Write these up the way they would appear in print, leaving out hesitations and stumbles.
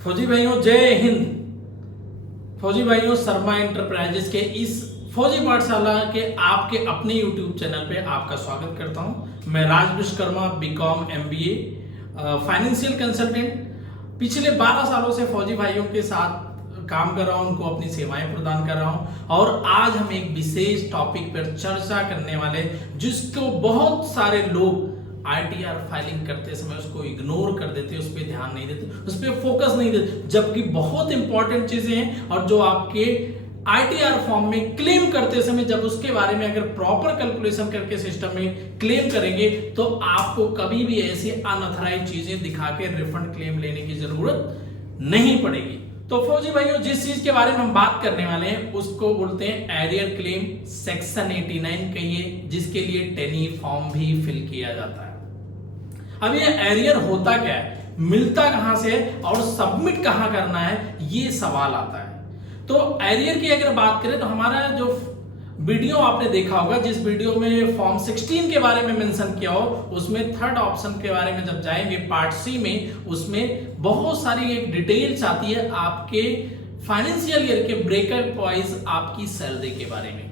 फौजी भाइयों जय हिंद। फौजी भाइयों शर्मा एंटरप्राइजेस के इस फौजी पाठशाला के आपके अपने यूट्यूब चैनल पे आपका स्वागत करता हूं। मैं Raj Vishwakarma BCom MBA financial consultant पिछले 12 सालों से फौजी भाइयों के साथ काम कर रहा हूं, उनको अपनी सेवाएं प्रदान कर रहा हूं और आज हम एक विशेष टॉपिक पर चर्चा करने वाले जिसको बहुत सारे लोग आईटीआर फाइलिंग करते समय उसको इग्नोर कर देते, उस पर ध्यान नहीं देते, उस पर फोकस नहीं देते, जबकि बहुत इंपॉर्टेंट चीजें हैं और जो आपके आईटीआर फॉर्म में क्लेम करते समय जब उसके बारे में अगर प्रॉपर कैलकुलेशन करके सिस्टम में क्लेम करेंगे तो आपको कभी भी ऐसी अनऑथराइज्ड चीजें दिखा के रिफंड क्लेम लेने की जरूरत नहीं पड़ेगी। तो फौजी भाइयों जिस चीज के बारे में हम बात करने वाले हैं उसको बोलते हैं एरियर क्लेम सेक्शन 89 कहिए, जिसके लिए टेनी फॉर्म भी फिल किया जाता है। अब ये एरियर होता क्या है, मिलता कहां से है और सबमिट कहां करना है, ये सवाल आता है। तो एरियर की अगर बात करें तो हमारा जो वीडियो आपने देखा होगा, जिस वीडियो में फॉर्म 16 के बारे में मेंशन किया हो, उसमें थर्ड ऑप्शन के बारे में जब जाएंगे पार्ट सी में, उसमें बहुत सारी एक डिटेल्स आती है आपके फाइनेंशियल ईयर के ब्रेकअप वाइज आपकी सैलरी के बारे में।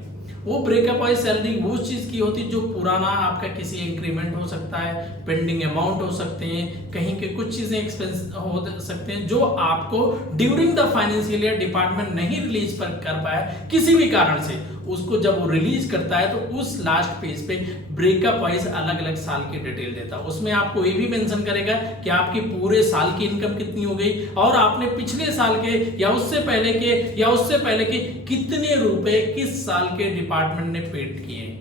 वो ब्रेकअप वाइज सैलरी वो चीज की होती है जो पुराना आपका किसी इंक्रीमेंट हो सकता है, पेंडिंग अमाउंट हो सकते हैं, कहीं के कुछ चीजें एक्सपेंस हो सकते हैं जो आपको during the financial year department नहीं रिलीज कर पाया किसी भी कारण से, उसको जब वो रिलीज करता है तो उस लास्ट पेज पे ब्रेकअप वाइज अलग अलग साल की डिटेल देता है। उसमें आपको ये भी मेंशन करेगा कि आपकी पूरे साल की इनकम कितनी हो गई और आपने पिछले साल के या उससे पहले के कितने रुपए किस साल के डिपार्टमेंट ने पेड किए।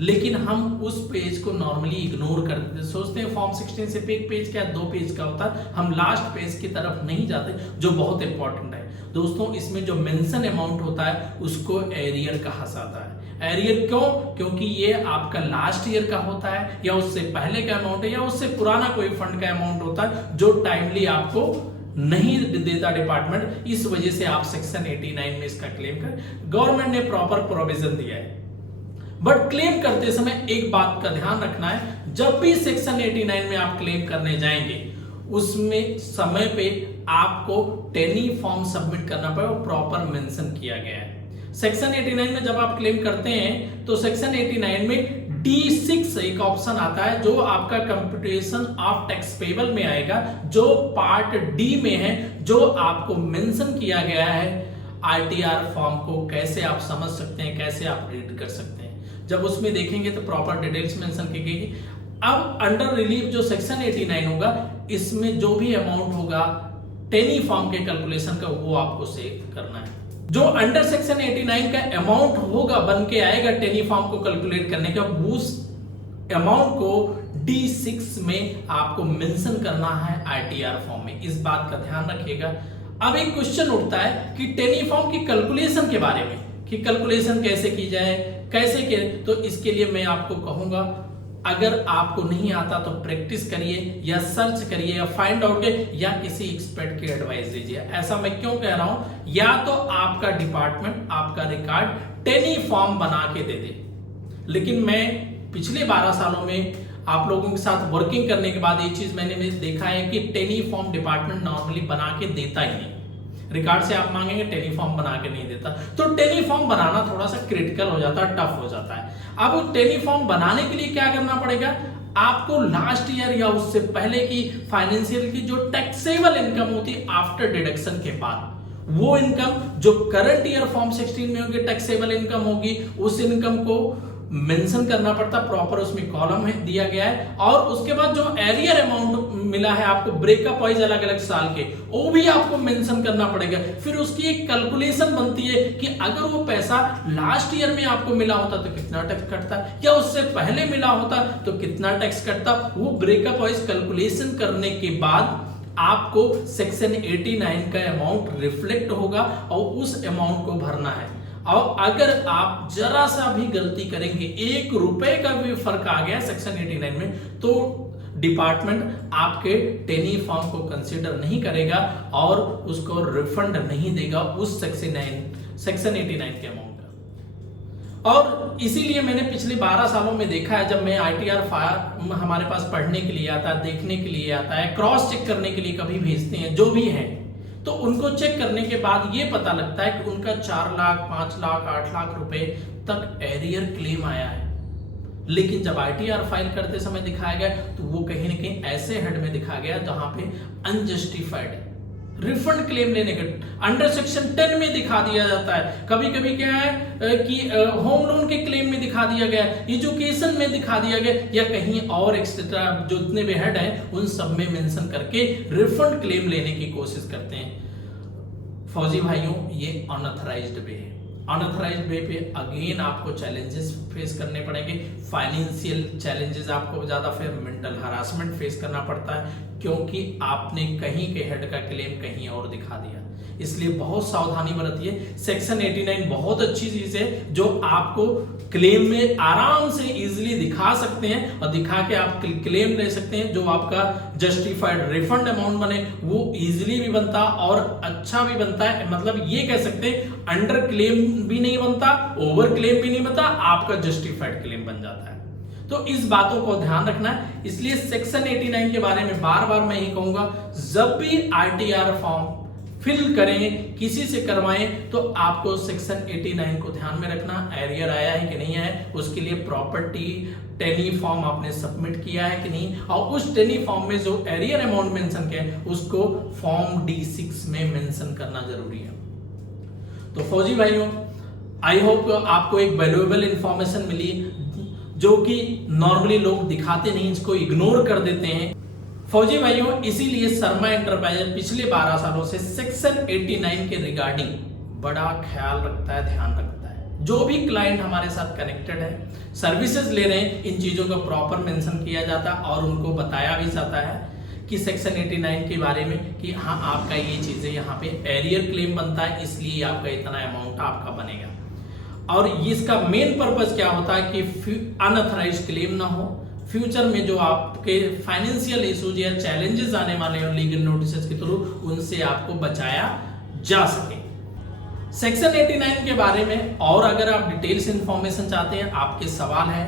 लेकिन हम उस पेज को नॉर्मली इग्नोर कर देते, सोचते हैं फॉर्म 16 से एक पेज क्या 2 पेज का होता है, हम लास्ट पेज की तरफ नहीं जाते जो बहुत इंपॉर्टेंट है। दोस्तों इसमें जो मेंशन अमाउंट होता है उसको एरियर कहा जाता है। एरियर क्यों? क्योंकि ये आपका लास्ट ईयर का होता है या उससे पहले का अमाउंट है या उससे पुराना कोई फंड का अमाउंट होता है जो टाइमली आपको नहीं देता डिपार्टमेंट, इस वजह से आप सेक्शन 89 में इसका क्लेम कर, गवर्नमेंट ने प्रॉपर प्रोविजन दिया है। बट क्लेम करते समय एक बात का ध्यान रखना है, जब भी सेक्शन 89 में आप क्लेम करने जाएंगे उसमें समय पे आपको टेनी फॉर्म सबमिट करना पड़ेगा, प्रॉपर मेंशन किया गया है। सेक्शन 89 में जब आप क्लेम करते हैं तो सेक्शन 89 में D6 एक ऑप्शन आता है जो आपका कंप्यूटेशन ऑफ टैक्स पेबल में आएगा, जो पार्ट डी में है, जो आपको मेंशन किया गया है आईटीआर फॉर्म को कैसे आप समझ सकते हैं, कैसे आप रीड कर सकते हैं। जब उसमें देखेंगे तो प्रॉपर डिटेल्स मेंशन की गई। अब अंडर रिलीफ जो सेक्शन 89 होगा, इसमें जो भी अमाउंट होगा टेनी फॉर्म के कैलकुलेशन का वो आपको सेव करना है। जो अंडर सेक्शन 89 का अमाउंट होगा बन के आएगा टेनी फॉर्म को कैलकुलेट करने का, उस अमाउंट को D6 में आपको मेंशन करना है आईटीआर फॉर्म में, इस बात का ध्यान रखिएगा। अब एक क्वेश्चन उठता है कि टेनी फॉर्म की कैलकुलेशन के बारे में, कि कैलकुलेशन कैसे की जाए, कैसे के, तो इसके लिए मैं आपको कहूंगा अगर आपको नहीं आता तो प्रैक्टिस करिए या सर्च करिए या फाइंड आउट या किसी एक्सपर्ट की एडवाइस लीजिए। ऐसा मैं क्यों कह रहा हूं, या तो आपका डिपार्टमेंट आपका रिकॉर्ड टेनी फॉर्म बना के दे दे, लेकिन मैं पिछले 12 सालों में आप लोगों के साथ वर्किंग करने के बाद ये चीज मैंने देखा है कि टेनी फॉर्म डिपार्टमेंट नॉर्मली बना के देता ही नहीं। रिकॉर्ड से आप मांगेंगे, टेनी फॉर्म बना के नहीं देता, तो टेनी फॉर्म बनाना थोड़ा सा क्रिटिकल हो जाता है, टफ हो जाता है। अब टेनी फॉर्म बनाने के लिए क्या करना पड़ेगा, आपको लास्ट ईयर या उससे पहले की फाइनेंशियल की जो टैक्सेबल इनकम होती है आफ्टर डिडक्शन के बाद, वो इनकम जो करंट ईयर फॉर्म 16 में होगी टैक्सेबल इनकम होगी, उस इनकम को मेंशन करना पड़ता, प्रॉपर उसमें कॉलम है दिया गया है। और उसके बाद जो एरियर अमाउंट मिला है आपको ब्रेकअप वाइज अलग अलग साल के, वो भी आपको मेंशन करना पड़ेगा। फिर उसकी एक कैलकुलेशन बनती है कि अगर वो पैसा लास्ट ईयर में आपको मिला होता तो कितना टैक्स कटता, या उससे पहले मिला होता तो कितना टैक्स कटता। वो ब्रेकअप वाइज कैलकुलेशन करने के बाद आपको सेक्शन 89 का अमाउंट रिफ्लेक्ट होगा और उस अमाउंट को भरना है। और अगर आप जरा सा भी गलती करेंगे, 1 रुपए का भी फर्क आ गया सेक्शन 89 में, तो डिपार्टमेंट आपके टेनी फॉर्म को कंसीडर नहीं करेगा और उसको रिफंड नहीं देगा उस सेक्शन 89 के अमाउंट का। और इसीलिए मैंने पिछले 12 सालों में देखा है, जब मैं आईटीआर फाइल हमारे पास पढ़ने के लिए आता है, देखने के लिए आता है, क्रॉस चेक करने के लिए कभी भेजते हैं, जो भी है तो उनको चेक करने के बाद ये पता लगता है कि उनका 4 लाख 5 लाख 8 लाख रुपए तक एरियर क्लेम आया है। लेकिन जब ITR फाइल करते समय दिखाया गया तो वो कहीं ना कहीं ऐसे हेड में दिखा गया जहां पे अनजस्टिफाइड है। रिफंड क्लेम लेने के अंडर सेक्शन 10 में दिखा दिया जाता है। कभी कभी क्या है कि होम लोन के क्लेम में दिखा दिया गया, एजुकेशन में दिखा दिया गया, या कहीं और एक्सेट्रा जो जितने भी हेड हैं उन सब में मेंशन करके रिफंड क्लेम लेने की कोशिश करते हैं। फौजी भाइयों, ये अनऑथराइज्ड वे है। अनऑथराइज्ड वे पे अगेन आपको चैलेंजेस फेस करने पड़ेंगे। फाइनेंशियल चैलेंजेस आपको ज्यादा, फिर मेंटल हरासमेंट फेस करना पड़ता है क्योंकि आपने कहीं के हेड का क्लेम कहीं और दिखा दिया। इसलिए बहुत सावधानी बरतिए। सेक्शन 89 बहुत अच्छी चीज है जो आपको क्लेम में आराम से इजीली दिखा सकते हैं और दिखा के आप क्लेम ले सकते हैं। जो आपका जस्टिफाइड रिफंड अमाउंट बने वो इजीली भी बनता और अच्छा भी बनता है। मतलब ये कह सकते हैं अंडर क्लेम भी नहीं बनता, ओवर क्लेम भी नहीं बनता, आपका जस्टिफाइड क्लेम बन जाता है। तो इस बातों को ध्यान रखना है। इसलिए सेक्शन 89 के बारे में बार बार मैं ही कहूंगा, जब भी ITR फॉर्म फिल करें, किसी से करवाएं, तो आपको सेक्शन 89 को ध्यान में रखना। एरियर आया है कि नहीं है, उसके लिए प्रॉपर्टी टेनी फॉर्म आपने सबमिट किया है कि नहीं, और उस टेनी फॉर्म में जो एरियर अमाउंट मेंशन किया है उसको फॉर्म D6 में मेंशन करना जरूरी है। तो फौजी भाइयों, आई होप आपको एक वैल्यूएबल इंफॉर्मेशन मिली जो कि नॉर्मली लोग दिखाते नहीं, इसको इग्नोर कर देते हैं। फौजी भाइयों, इसीलिए शर्मा एंटरप्राइजेज पिछले 12 सालों से सेक्शन 89 के रिगार्डिंग बड़ा ख्याल रखता है, ध्यान रखता है। जो भी क्लाइंट हमारे साथ कनेक्टेड है, सर्विसेज ले रहे हैं, इन चीजों का प्रॉपर मेंशन किया जाता है और उनको बताया भी जाता है कि सेक्शन 89 के बारे में कि हाँ आपका ये चीजें यहाँ पे एरियर क्लेम बनता है, इसलिए आपका इतना अमाउंट आपका बनेगा। और इसका मेन पर्पस क्या होता है कि अनऑथराइज्ड क्लेम ना हो, फ्यूचर में जो आपके फाइनेंशियल इश्यूज या चैलेंजेस आने वाले हैं लीगल नोटिस के थ्रू, उनसे आपको बचाया जा सके। सेक्शन 89 के बारे में और अगर आप डिटेल्स इंफॉर्मेशन चाहते हैं, आपके सवाल है,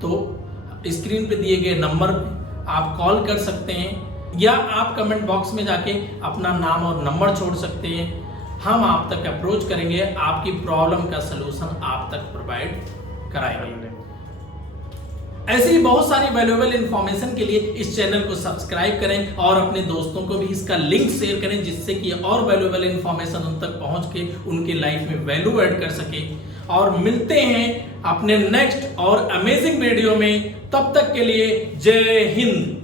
तो स्क्रीन पे दिए गए नंबर पे आप कॉल कर सकते हैं या आप कमेंट बॉक्स में जाके अपना नाम और नंबर छोड़ सकते हैं। हम आप तक अप्रोच करेंगे, आपकी प्रॉब्लम का सलूशन आप तक प्रोवाइड कराएंगे। ऐसी ही बहुत सारी वैल्यूएबल इंफॉर्मेशन के लिए इस चैनल को सब्सक्राइब करें और अपने दोस्तों को भी इसका लिंक शेयर करें, जिससे कि और वैल्यूएबल इंफॉर्मेशन उन तक पहुंच के उनके लाइफ में वैल्यू ऐड कर सके। और मिलते हैं अपने नेक्स्ट और अमेजिंग वीडियो में, तब तक के लिए जय हिंद।